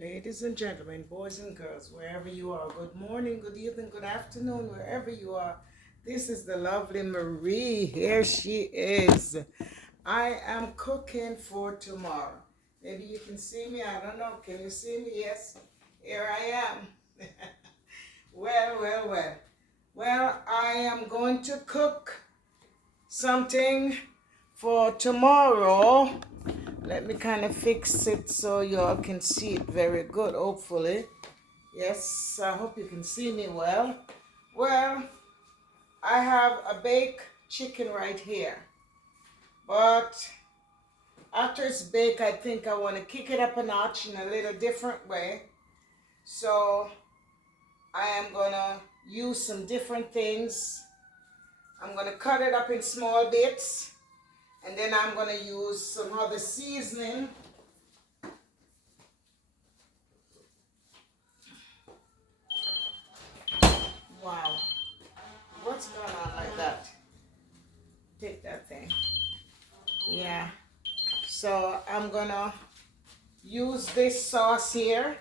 Ladies and gentlemen, boys and girls, wherever you are, good morning, good evening, good afternoon, wherever you are. This is the lovely Marie. Here she is. I am cooking for tomorrow. Maybe you can see me. I don't know. Can you see me? Yes. Here I am. Well. Well, I am going to cook something for tomorrow. Let me kind of fix it so y'all can see it very good, hopefully. Yes, I hope you can see me well. Well, I have a baked chicken right here. But after it's baked, I think I want to kick it up a notch in a little different way. So I am going to use some different things. I'm going to cut it up in small bits. And then I'm going to use some other seasoning. Wow. What's going on like that? Take that thing. Yeah. So I'm going to use this sauce here.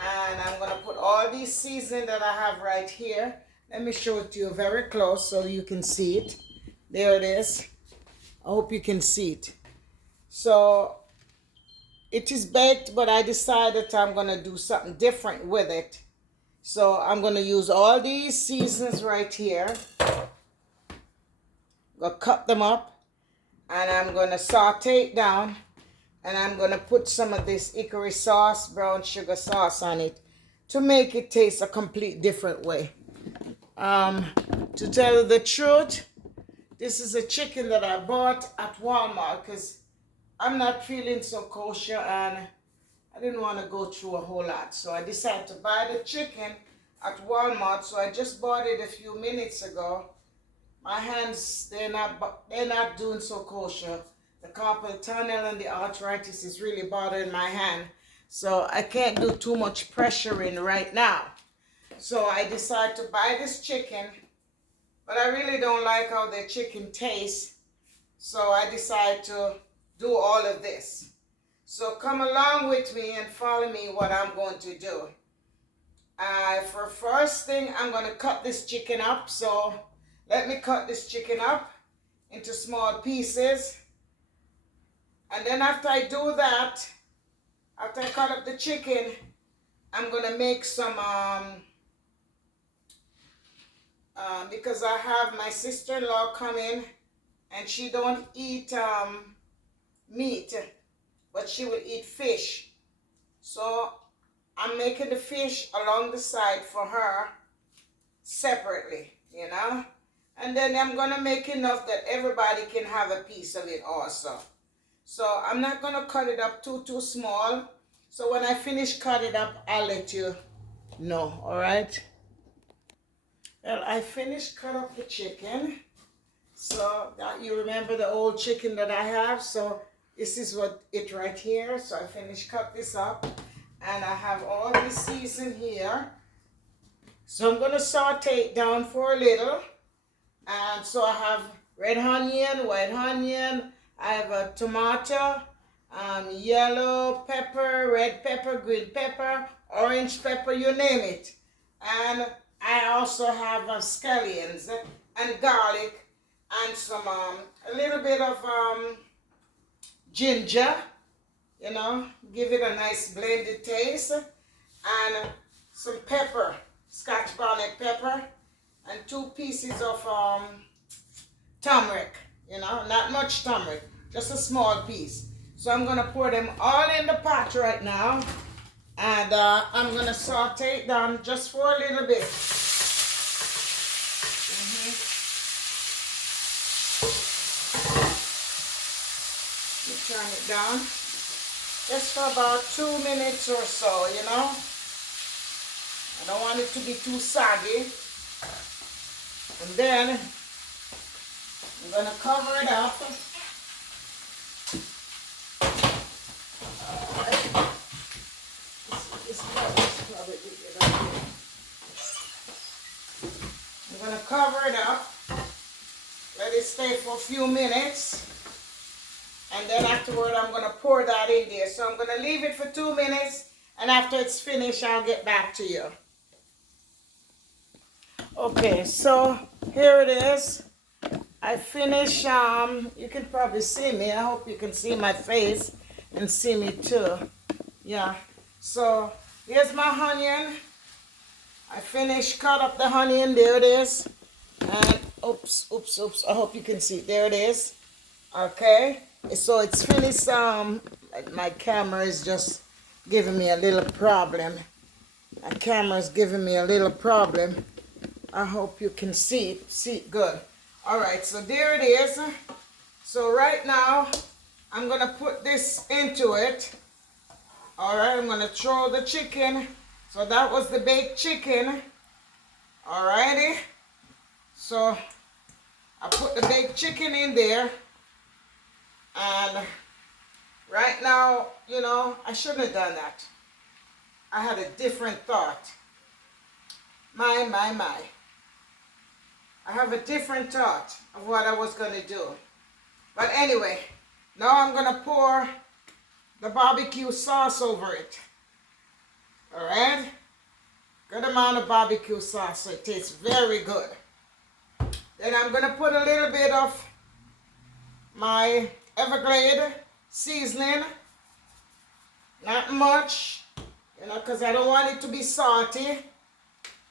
And I'm going to put all these seasoning that I have right here. Let me show it to you very close so you can see it. There it is. I hope you can see it. So it is baked, but I decided I'm going to do something different with it. So I'm going to use all these seasonings right here. I'm going to cut them up. And I'm going to saute it down. And I'm going to put some of this hickory sauce, brown sugar sauce on it to make it taste a complete different way. To tell you the truth, this is a chicken that I bought at Walmart because I'm not feeling so kosher and I didn't want to go through a whole lot. So I decided to buy the chicken at Walmart. So I just bought it a few minutes ago. My hands, they're not doing so kosher. The carpal tunnel and the arthritis is really bothering my hand. So I can't do too much pressuring right now. So I decided to buy this chicken. But I really don't like how the chicken tastes. So I decided to do all of this. So come along with me and follow me what I'm going to do. For first thing, I'm going to cut this chicken up. So let me cut this chicken up into small pieces. And then after I do that, after I cut up the chicken, I'm going to make some, because I have my sister-in-law coming and she don't eat meat, but she will eat fish. So I'm making the fish along the side for her separately, you know. And then I'm going to make enough that everybody can have a piece of it also. So I'm not going to cut it up too small. So when I finish cut it up, I'll let you know, all right? Well, I finished cut up the chicken. So that you remember the old chicken that I have. So this is what it right here. So I finished cut this up. And I have all this season here. So I'm going to saute it down for a little. And so I have red onion, white onion. I have a tomato, yellow pepper, red pepper, green pepper, orange pepper, you name it. And I also have scallions and garlic and some, a little bit of ginger, you know, give it a nice blended taste. And some pepper, Scotch bonnet pepper, and 2 pieces of turmeric, you know, not much turmeric, just a small piece. So I'm going to pour them all in the pot right now. And I'm going to saute it down just for a little bit. Turn it down just for about 2 minutes or so, you know. I don't want it to be too soggy. And then I'm going to cover it up. I'm going to cover it up. Let it stay for a few minutes. And then afterward, I'm going to pour that in there. So I'm going to leave it for 2 minutes. And after it's finished, I'll get back to you. Okay, so here it is. I finished, you can probably see me. I hope you can see my face and see me too. Yeah, so here's my onion. I finished, cut up the onion, there it is. And oops, I hope you can see, there it is. Okay, so it's finished. My camera is just giving me a little problem. My camera is giving me a little problem. I hope you can see it good. All right, so there it is. So right now, I'm gonna put this into it. All right, I'm gonna throw the chicken. So that was the baked chicken. All righty. So I put the baked chicken in there. And right now, you know, I shouldn't have done that. I had a different thought. My. I have a different thought of what I was going to do. But anyway, now I'm going to pour the barbecue sauce over it. All right? Good amount of barbecue sauce, so it tastes very good. Then I'm going to put a little bit of my Everglade seasoning. Not much, you know, because I don't want it to be salty.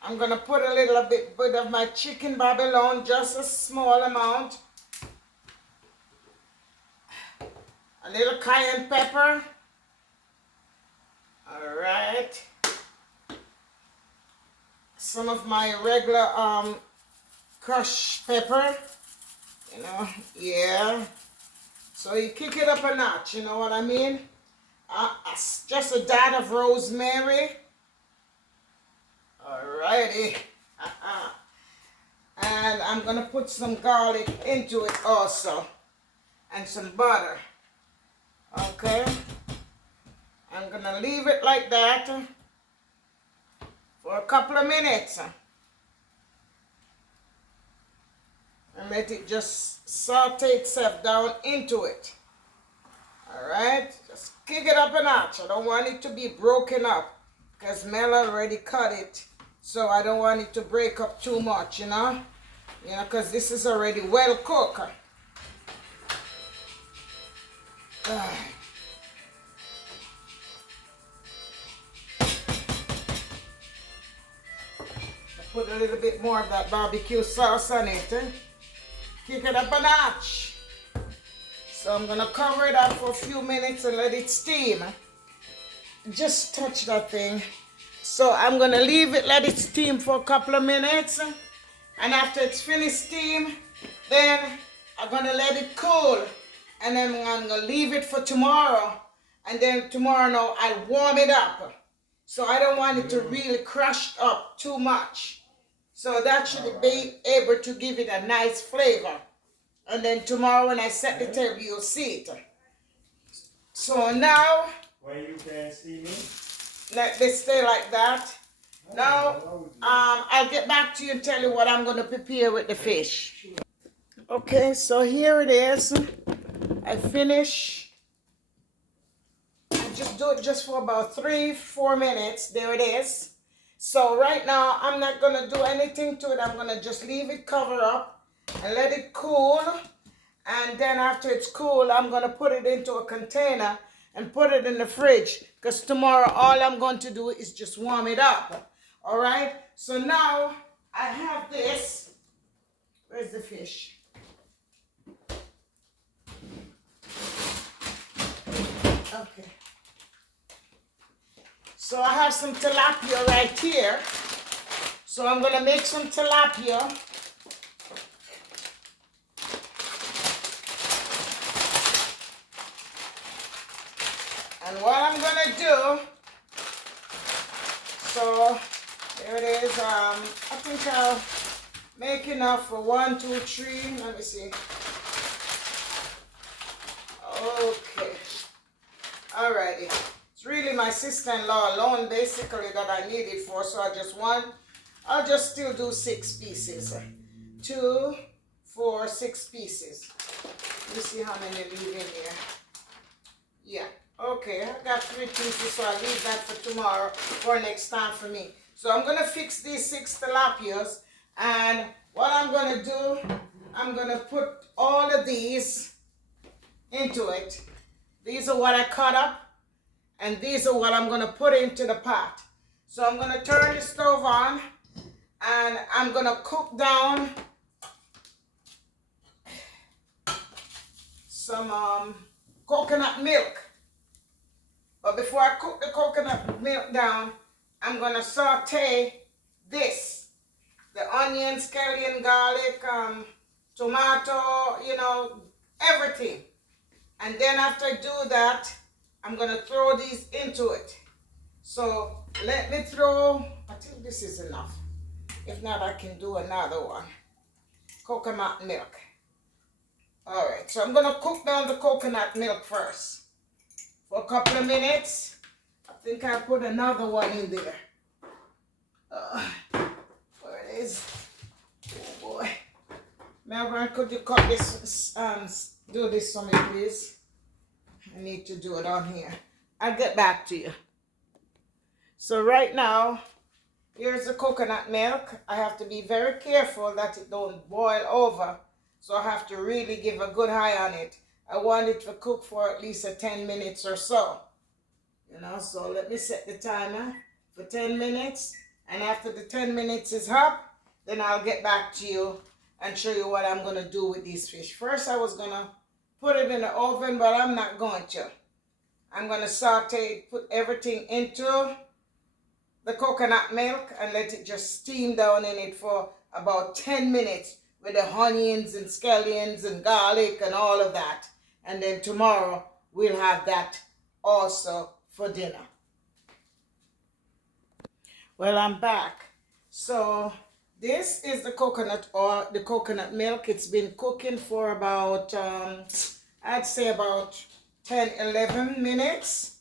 I'm going to put a little bit of my chicken Babylon, just a small amount. A little cayenne pepper. All right. Some of my regular crushed pepper. You know, yeah. So you kick it up a notch, you know what I mean? Just a dab of rosemary. Alrighty. And I'm going to put some garlic into it also. And some butter. Okay. I'm going to leave it like that for a couple of minutes. And let it just saute itself down into it. Alright. Just kick it up a notch. I don't want it to be broken up. Because Mel already cut it. So I don't want it to break up too much, you know. You know, because this is already well cooked. I put a little bit more of that barbecue sauce on it. Kick it up a notch. So I'm going to cover it up for a few minutes and let it steam. Just touch that thing. So I'm going to leave it, let it steam for a couple of minutes. And after it's finished steam, then I'm going to let it cool. And then I'm going to leave it for tomorrow. And then tomorrow now I'll warm it up. So I don't want it to really crush up too much. So that should be able to give it a nice flavor. And then tomorrow when I set the table, you'll see it. So now, where you can see me? Let this stay like that. Now, I'll get back to you and tell you what I'm going to prepare with the fish. Okay, so here it is. I finish. I just do it just for about 3-4 minutes. There it is. So right now, I'm not going to do anything to it. I'm going to just leave it covered up and let it cool. And then after it's cool, I'm going to put it into a container and put it in the fridge. Because tomorrow, all I'm going to do is just warm it up. All right? So now, I have this. Where's the fish? Okay. So I have some tilapia right here. So I'm going to make some tilapia. And what I'm going to do, so there it is. I think I'll make enough for 1, 2, 3. Let me see. Okay. Alrighty. It's really my sister-in-law alone basically that I need it for. So I'll just still do 6 pieces. 2, 4, 6 pieces. Let me see how many leave in here. Yeah. Okay, I got 3 pieces, so I'll leave that for tomorrow for next time for me. So I'm going to fix these 6 tilapias. And what I'm going to do, I'm going to put all of these into it. These are what I cut up. And these are what I'm going to put into the pot. So I'm going to turn the stove on. And I'm going to cook down some coconut milk. But before I cook the coconut milk down, I'm going to saute this. The onion, scallion, garlic, tomato, you know, everything. And then after I do that, I'm going to throw these into it. So let me throw, I think this is enough. If not, I can do another one. Coconut milk. All right, so I'm going to cook down the coconut milk first. For a couple of minutes. I think I put another one in there. Where it is? Oh boy. Melbourne, could you cut this, do this for me, please? I need to do it on here. I'll get back to you. So right now, here's the coconut milk. I have to be very careful that it don't boil over. So I have to really give a good eye on it. I want it to cook for at least 10 minutes or so. You know, so let me set the timer for 10 minutes. And after the 10 minutes is up, then I'll get back to you and show you what I'm going to do with these fish. First, I was going to put it in the oven, but I'm not going to. I'm going to saute, put everything into the coconut milk and let it just steam down in it for about 10 minutes with the onions and scallions and garlic and all of that. And then tomorrow we'll have that also for dinner. Well, I'm back. So this is the coconut or the coconut milk. It's been cooking for about, I'd say about 10-11 minutes.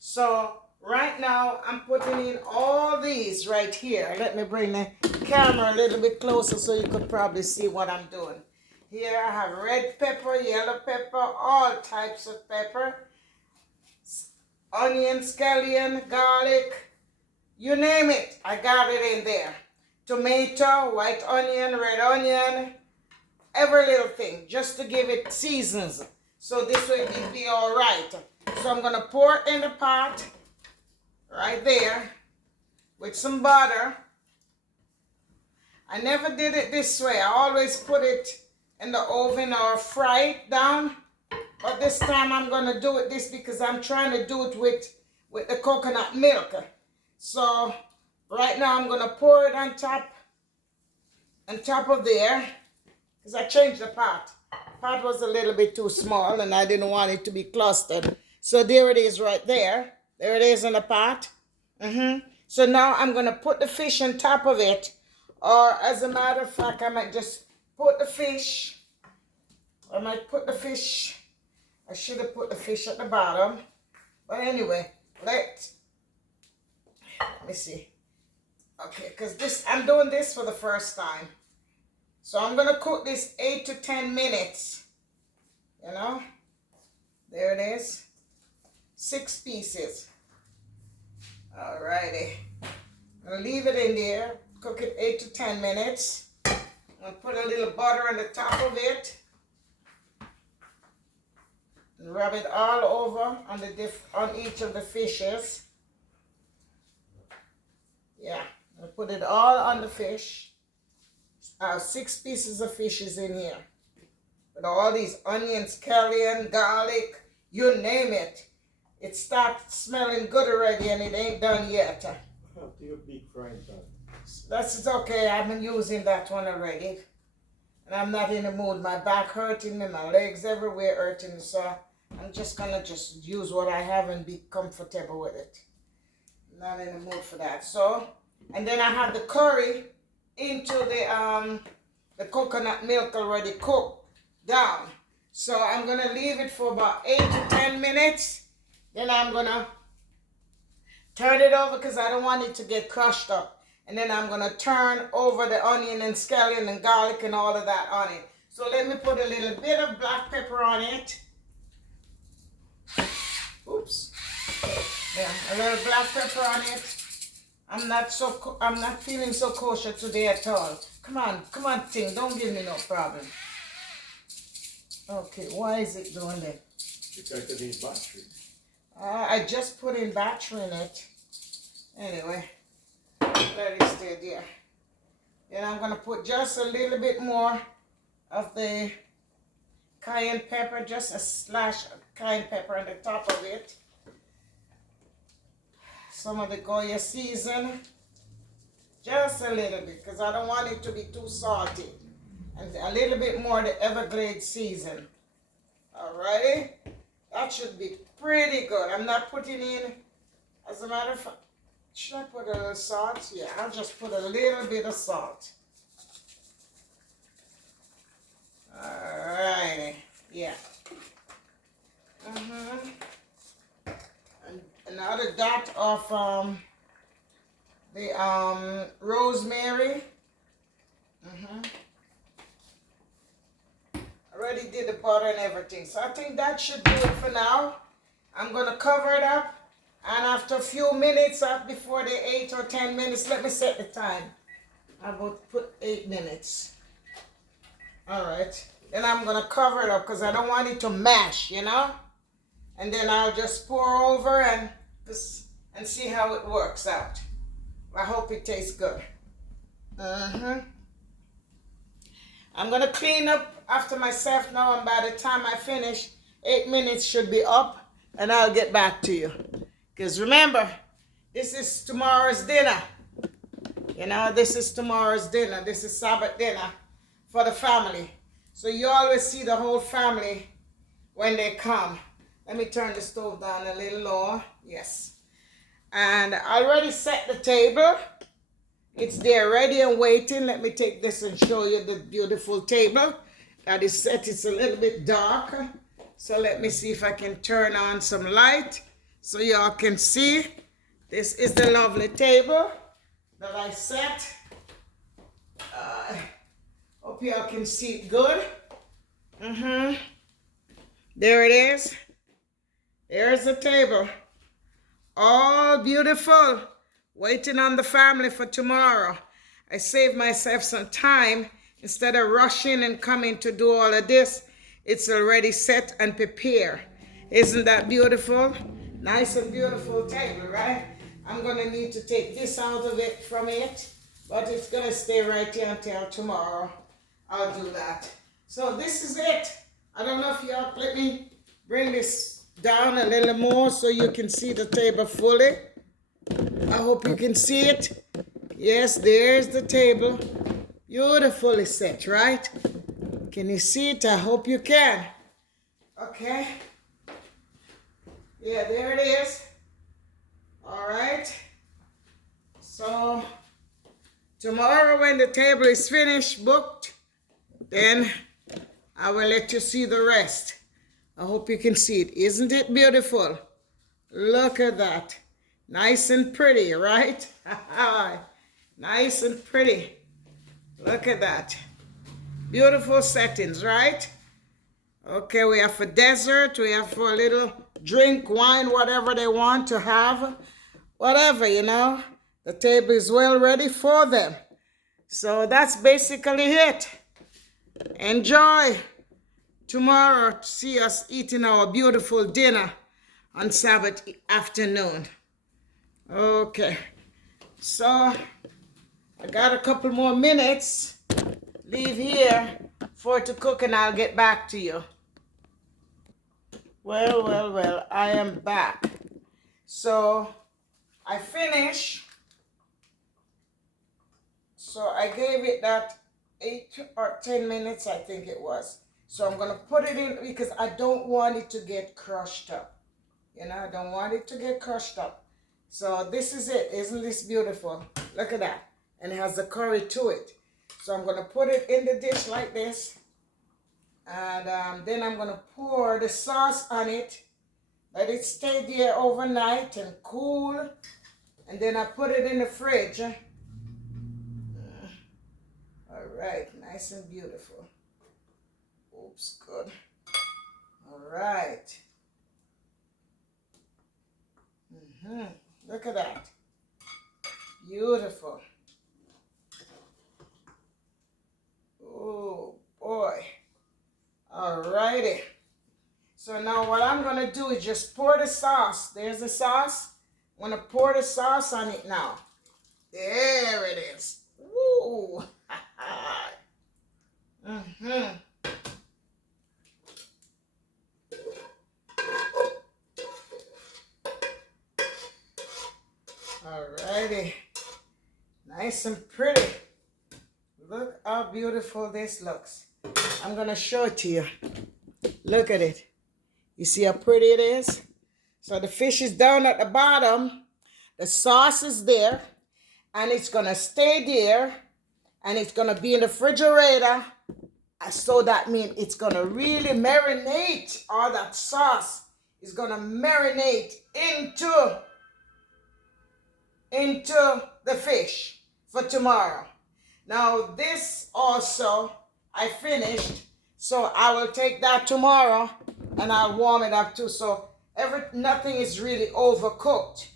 So right now I'm putting in all these right here. Let me bring the camera a little bit closer so you could probably see what I'm doing. Here I have red pepper, yellow pepper, all types of pepper, onion, scallion, garlic, you name it, I got it in there. Tomato, white onion, red onion, every little thing, just to give it seasons. So this way it'll be all right. So I'm going to pour it in the pot right there with some butter. I never did it this way. I always put it in the oven or fry it down. But this time I'm going to do it this because I'm trying to do it with the coconut milk. So right now I'm going to pour it on top of there because I changed the pot. The pot was a little bit too small and I didn't want it to be clustered. So there it is right there. There it is in the pot. So now I'm going to put the fish on top of it. Or as a matter of fact, I might just put the fish. I might put the fish. I should have put the fish at the bottom. But anyway, let me see. Okay, because I'm doing this for the first time. So I'm going to cook this 8 to 10 minutes. You know? There it is. 6 pieces. Alrighty. I'm going to leave it in there. Cook it 8 to 10 minutes. I'm going to put a little butter on the top of it. And rub it all over on each of the fishes. Yeah. I'm going to put it all on the fish. I have 6 pieces of fishes in here. With all these onions, scallion, garlic, you name it. It starts smelling good already and it ain't done yet. Have your big frying pan. That's okay. I've been using that one already. And I'm not in the mood. My back hurting me, my legs everywhere hurting. So I'm just going to use what I have and be comfortable with it. Not in the mood for that. So, and then I have the curry into the coconut milk already cooked down. So I'm going to leave it for about 8 to 10 minutes. Then I'm going to turn it over because I don't want it to get crushed up. And then I'm going to turn over the onion and scallion and garlic and all of that on it. So let me put a little bit of black pepper on it. Oops. Yeah, a little black pepper on it. I'm not feeling so kosher today at all. Come on, thing. Don't give me no problem. Okay, why is it doing that? Because it needs battery. I just put in battery in it. Anyway, let it stay there. Then I'm gonna put just a little bit more of the cayenne pepper, just a slash of cayenne pepper on the top of it. Some of the Goya season, just a little bit, because I don't want it to be too salty. And a little bit more of the Everglades season. Alrighty, that should be pretty good. I'm not putting in, as a matter of fact, should I put a little salt? Yeah, I'll just put a little bit of salt. Alrighty, yeah. And another dot of the rosemary. Already did the butter and everything, so I think that should do it for now. I'm gonna cover it up, and after a few minutes, before the 8 or 10 minutes, let me set the time. I will put 8 minutes. All right, then I'm gonna cover it up because I don't want it to mash, you know. And then I'll just pour over and see how it works out. I hope it tastes good. I'm gonna clean up after myself now, and by the time I finish, 8 minutes should be up, and I'll get back to you. Because remember, this is tomorrow's dinner. You know, this is tomorrow's dinner. This is Sabbath dinner for the family. So you always see the whole family when they come. Let me turn the stove down a little lower. Yes. And I already set the table. It's there ready and waiting. Let me take this and show you the beautiful table that is set. It's a little bit dark. So let me see if I can turn on some light so y'all can see. This is the lovely table that I set. Hope y'all can see it good. There it is. There's the table. All beautiful. Waiting on the family for tomorrow. I saved myself some time. Instead of rushing and coming to do all of this, it's already set and prepared. Isn't that beautiful? Nice and beautiful table, right? I'm going to need to take this out of it from it, but it's going to stay right here until tomorrow. I'll do that. So this is it. I don't know if y'all let me bring this down a little more so you can see the table fully. I hope you can see it. Yes, there's the table. Beautifully set, right? Can you see it? I hope you can. Okay. Yeah, there it is. All right. So tomorrow when the table is finished, booked, then I will let you see the rest. I hope you can see it. Isn't it beautiful? Look at that. Nice and pretty, right? Nice and pretty. Look at that. Beautiful settings, right? Okay, we have for dessert. We have for a little drink, wine, whatever they want to have. Whatever, you know. The table is well ready for them. So that's basically it. Enjoy tomorrow to see us eating our beautiful dinner on Sabbath afternoon. Okay, so I got a couple more minutes. Leave here for it to cook and I'll get back to you. Well, I am back. So I finished. So I gave it that 8 or 10 minutes, I think it was. So I'm gonna put it in because I don't want it to get crushed up. You know, I don't want it to get crushed up. So this is it. Isn't this beautiful? Look at that. And it has the curry to it. So I'm gonna put it in the dish like this. And then I'm gonna pour the sauce on it. Let it stay there overnight and cool. And then I put it in the fridge. All right, nice and beautiful. Looks good. All right. Look at that. Beautiful. Oh boy. All righty. So now what I'm going to do is just pour the sauce. There's the sauce. I'm going to pour the sauce on it now. There it is. Woo. Alrighty. Nice and pretty. Look how beautiful this looks. I'm going to show it to you. Look at it. You see how pretty it is? So the fish is down at the bottom. The sauce is there. And it's going to stay there. And it's going to be in the refrigerator. So that means it's going to really marinate. All that sauce is going to marinate into the fish for tomorrow. Now this also I finished, so I will take that tomorrow and I'll warm it up too. So nothing is really overcooked.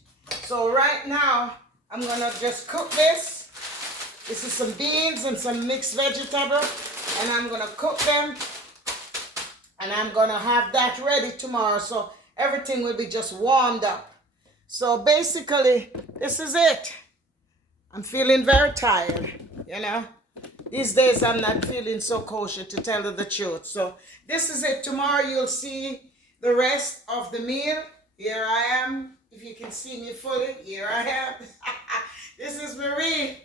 So right now I'm gonna just cook this. This is some beans and some mixed vegetable, and I'm gonna cook them, and I'm gonna have that ready tomorrow. So everything will be just warmed up. So basically, this is it. I'm feeling very tired, you know. These days I'm not feeling so kosher, to tell you the truth. So this is it. Tomorrow you'll see the rest of the meal. Here I am. If you can see me fully, here I am. This is Marie,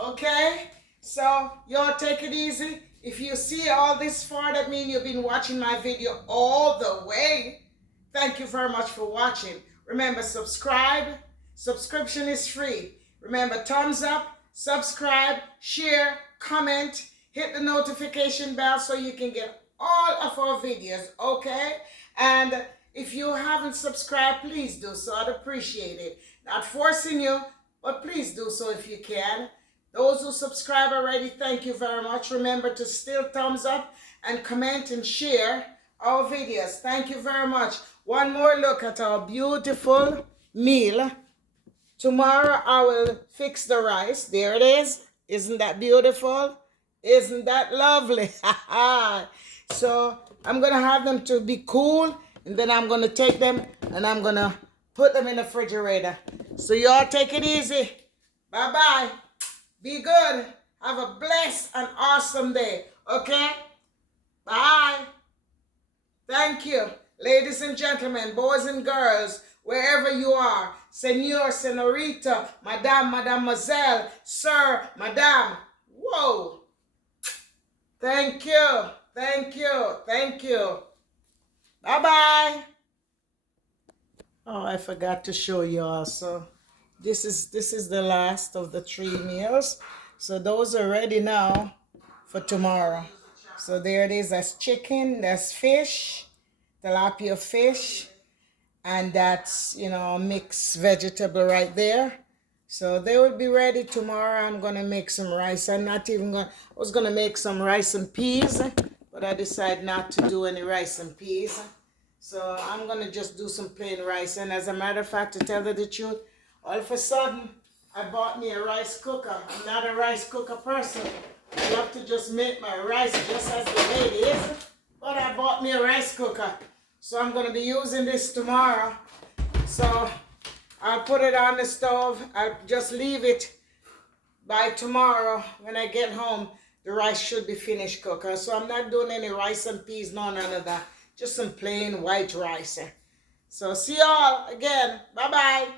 okay? So y'all take it easy. If you see all this far, that means you've been watching my video all the way. Thank you very much for watching. Remember, subscribe. Subscription is free. Remember, thumbs up, subscribe, share, comment, hit the notification bell so you can get all of our videos, okay? And if you haven't subscribed, please do so. I'd appreciate it. Not forcing you, but please do so if you can. Those who subscribe already, thank you very much. Remember to still thumbs up and comment and share our videos. Thank you very much. One more look at our beautiful meal. Tomorrow I will fix the rice. There it is. Isn't that beautiful? Isn't that lovely? So I'm going to have them to be cool, and then I'm going to take them and I'm going to put them in the refrigerator. So y'all take it easy. Bye-bye. Be good. Have a blessed and awesome day. Okay? Bye. Thank you. Ladies and gentlemen, boys and girls, wherever you are, senor, senorita, madame, mademoiselle, sir, madame. Whoa. Thank you. Thank you. Thank you. Bye-bye. Oh, I forgot to show you also. This is the last of the 3 meals. So those are ready now for tomorrow. So there it is. That's chicken, that's fish, tilapia fish, and that's, you know, mixed vegetable right there. So they will be ready tomorrow. I'm going to make some rice. I was going to make some rice and peas, but I decided not to do any rice and peas. So I'm going to just do some plain rice. And as a matter of fact, to tell you the truth, all of a sudden, I bought me a rice cooker. I'm not a rice cooker person. I love to just make my rice just as the way it is. But I bought me a rice cooker. So I'm going to be using this tomorrow. So I'll put it on the stove. I'll just leave it by tomorrow. When I get home, the rice should be finished cooking. So I'm not doing any rice and peas, none of that. Just some plain white rice. So see y'all again. Bye-bye.